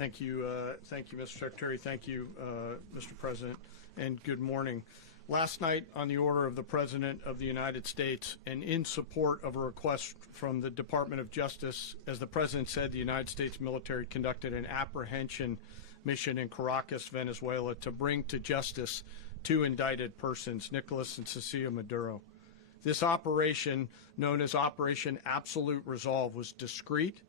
Thank you, Mr. Secretary. Thank you, Mr. President, and good morning. Last night, on the order of the President of the United States and in support of a request from the Department of Justice, as the President said, the United States military conducted an apprehension mission in Caracas, Venezuela, to bring to justice two indicted persons, Nicolas and Cecilia Maduro. This operation, known as Operation Absolute Resolve, was discreet,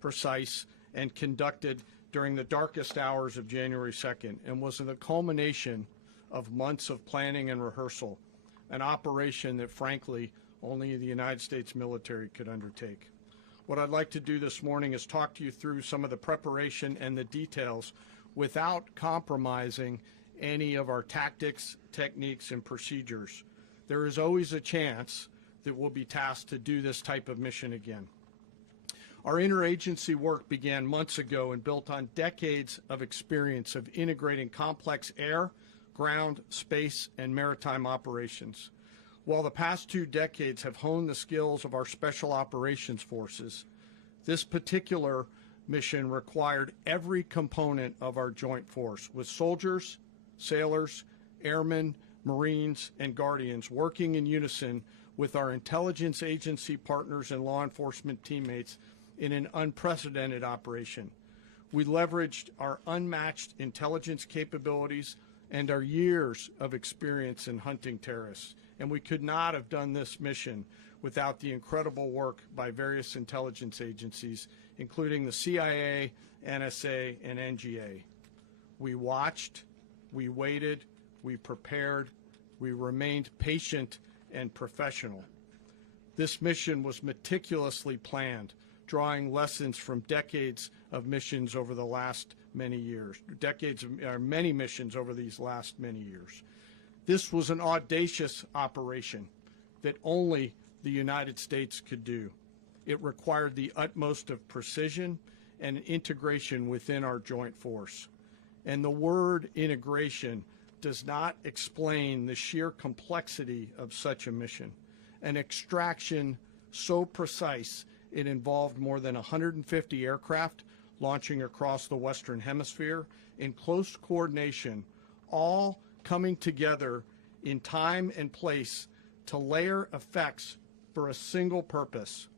precise, and conducted during the darkest hours of January 2nd and was the culmination of months of planning and rehearsal, an operation that, frankly, only the United States military could undertake. What I'd like to do this morning is talk to you through some of the preparation and the details without compromising any of our tactics, techniques, and procedures. There is always a chance that we'll be tasked to do this type of mission again. Our interagency work began months ago and built on decades of experience of integrating complex air, ground, space, and maritime operations. While the past 2 decades have honed the skills of our special operations forces, this particular mission required every component of our joint force, with soldiers, sailors, airmen, Marines, and Guardians working in unison with our intelligence agency partners and law enforcement teammates in an unprecedented operation. We leveraged our unmatched intelligence capabilities and our years of experience in hunting terrorists, and we could not have done this mission without the incredible work by various intelligence agencies, including the CIA, NSA, and NGA. We watched, we waited, we prepared, we remained patient and professional. This mission was meticulously planned, drawing lessons from decades of missions over the last many years, many missions over these last many years. This was an audacious operation that only the United States could do. It required the utmost of precision and integration within our joint force. And the word integration does not explain the sheer complexity of such a mission. An extraction so precise it involved more than 150 aircraft launching across the Western Hemisphere in close coordination, all coming together in time and place to layer effects for a single purpose: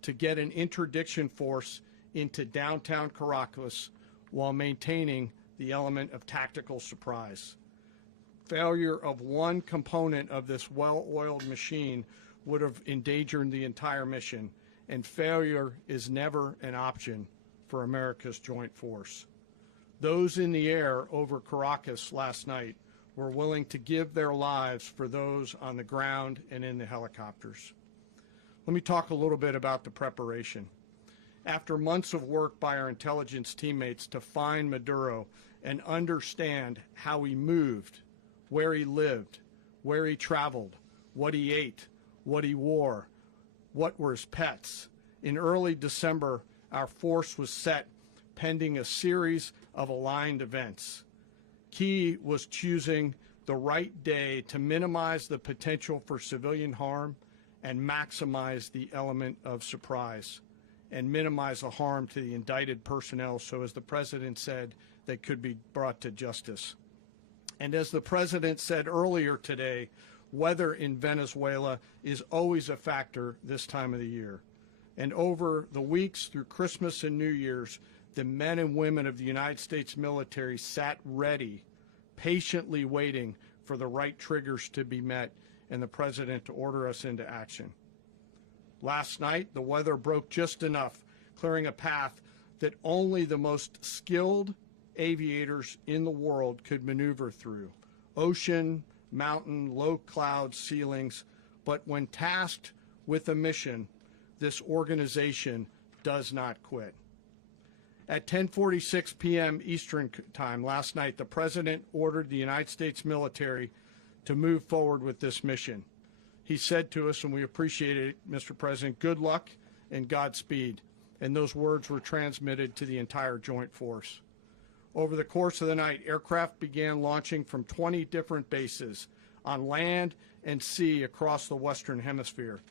to get an interdiction force into downtown Caracas while maintaining the element of tactical surprise. Failure of one component of this well-oiled machine would have endangered the entire mission, and failure is never an option for America's joint force. Those in the air over Caracas last night were willing to give their lives for those on the ground and in the helicopters. Let me talk a little bit about the preparation. After months of work by our intelligence teammates to find Maduro and understand how he moved, where he lived, where he traveled, what he ate, what he wore, what were his pets, in early December, our force was set pending a series of aligned events. Key was choosing the right day to minimize the potential for civilian harm and maximize the element of surprise and minimize the harm to the indicted personnel so, as the President said, they could be brought to justice. And as the President said earlier today, weather in Venezuela is always a factor this time of the year. And over the weeks through Christmas and New Year's, the men and women of the United States military sat ready, patiently waiting for the right triggers to be met and the President to order us into action. Last night, the weather broke just enough, clearing a path that only the most skilled aviators in the world could maneuver through. Ocean, mountain, low cloud ceilings, but when tasked with a mission, this organization does not quit. At 10:46 p.m. Eastern Time last night, the President ordered the United States military to move forward with this mission. He said to us, and we appreciate it, Mr. President, good luck and Godspeed. And those words were transmitted to the entire joint force. Over the course of the night, aircraft began launching from 20 different bases on land and sea across the Western Hemisphere.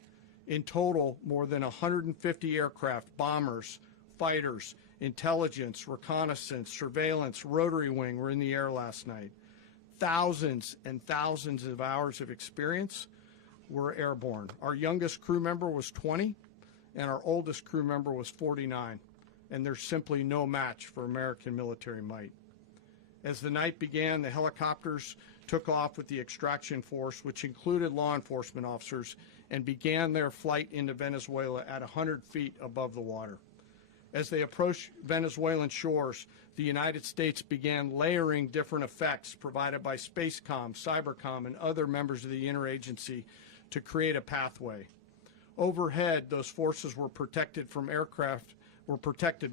In total, more than 150 aircraft, bombers, fighters, intelligence, reconnaissance, surveillance, rotary wing were in the air last night. Thousands and thousands of hours of experience were airborne. Our youngest crew member was 20, and our oldest crew member was 49, and there's simply no match for American military might. As the night began, the helicopters took off with the extraction force, which included law enforcement officers, and began their flight into Venezuela at 100 feet above the water. As they approached Venezuelan shores, the United States began layering different effects provided by Spacecom, Cybercom, and other members of the interagency to create a pathway. Overhead, those forces were protected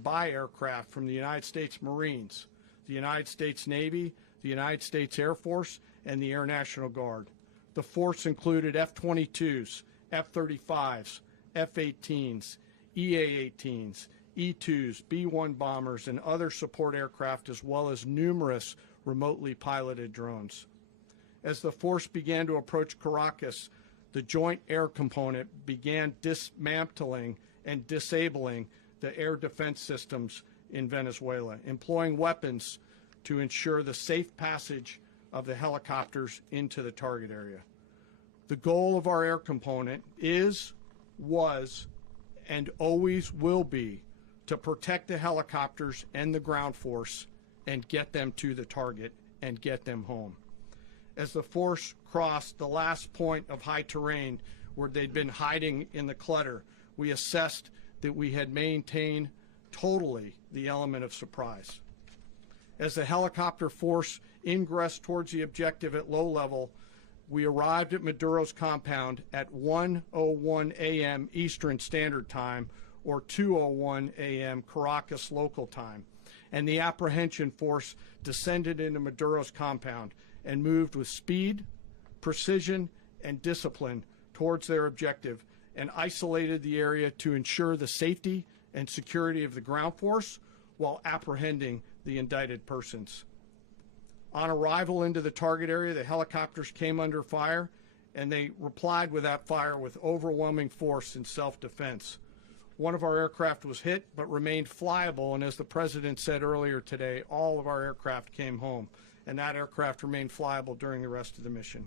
by aircraft from the United States Marines, the United States Navy, the United States Air Force, and the Air National Guard. The force included F-22s, F-35s, F-18s, EA-18s, E-2s, B-1 bombers, and other support aircraft, as well as numerous remotely piloted drones. As the force began to approach Caracas, the Joint Air Component began dismantling and disabling the air defense systems in Venezuela, employing weapons to ensure the safe passage of the helicopters into the target area. The goal of our air component is, was, and always will be to protect the helicopters and the ground force and get them to the target and get them home. As the force crossed the last point of high terrain where they'd been hiding in the clutter, we assessed that we had maintained totally the element of surprise. As the helicopter force ingressed towards the objective at low level, we arrived at Maduro's compound at 1:01 a.m. Eastern Standard Time, or 2:01 a.m. Caracas local time, and the apprehension force descended into Maduro's compound and moved with speed, precision, and discipline towards their objective, and isolated the area to ensure the safety and security of the ground force while apprehending the indicted persons. On arrival into the target area, the helicopters came under fire, and they replied with that fire with overwhelming force in self-defense. One of our aircraft was hit but remained flyable, and as the President said earlier today, all of our aircraft came home, and that aircraft remained flyable during the rest of the mission.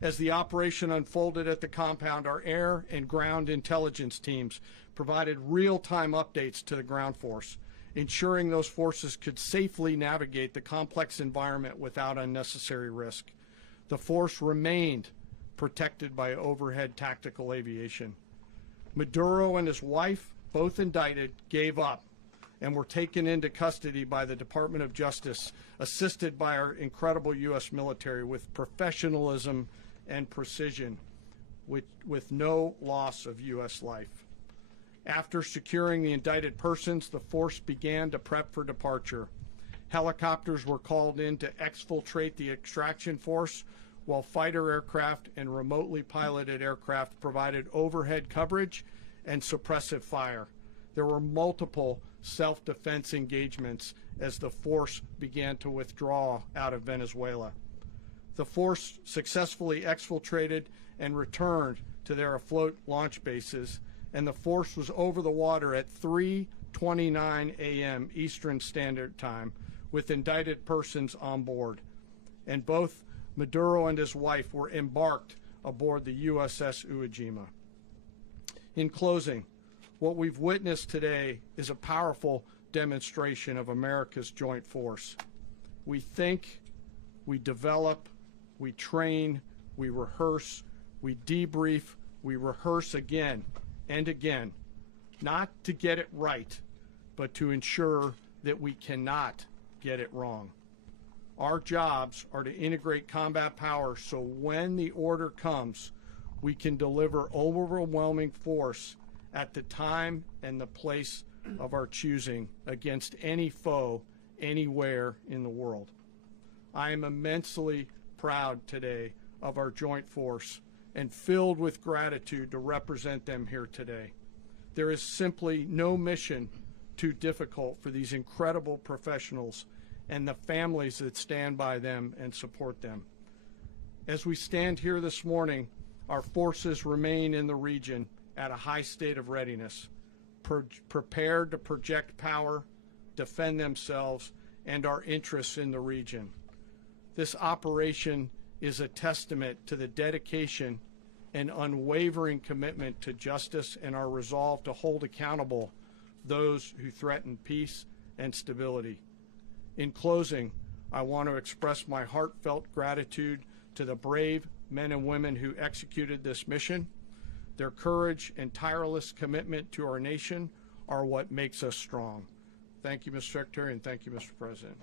As the operation unfolded at the compound, our air and ground intelligence teams provided real-time updates to the ground force, ensuring those forces could safely navigate the complex environment without unnecessary risk. The force remained protected by overhead tactical aviation. Maduro and his wife, both indicted, gave up and were taken into custody by the Department of Justice, assisted by our incredible U.S. military with professionalism and precision, with no loss of U.S. life. After securing the indicted persons, the force began to prep for departure. Helicopters were called in to exfiltrate the extraction force, while fighter aircraft and remotely piloted aircraft provided overhead coverage and suppressive fire. There were multiple self-defense engagements as the force began to withdraw out of Venezuela. The force successfully exfiltrated and returned to their afloat launch bases, and the force was over the water at 3:29 a.m. Eastern Standard Time with indicted persons on board. And both Maduro and his wife were embarked aboard the USS Iwo Jima. In closing, what we've witnessed today is a powerful demonstration of America's joint force. We think, we develop, we train, we rehearse, we debrief, we rehearse again and again, not to get it right, but to ensure that we cannot get it wrong. Our jobs are to integrate combat power so when the order comes, we can deliver overwhelming force at the time and the place of our choosing against any foe anywhere in the world. I am immensely proud today of our joint force and filled with gratitude to represent them here today. There is simply no mission too difficult for these incredible professionals and the families that stand by them and support them. As we stand here this morning, our forces remain in the region at a high state of readiness, prepared to project power, defend themselves, and our interests in the region. This operation is a testament to the dedication and unwavering commitment to justice and our resolve to hold accountable those who threaten peace and stability. In closing, I want to express my heartfelt gratitude to the brave men and women who executed this mission. Their courage and tireless commitment to our nation are what makes us strong. Thank you, Mr. Secretary, and thank you, Mr. President.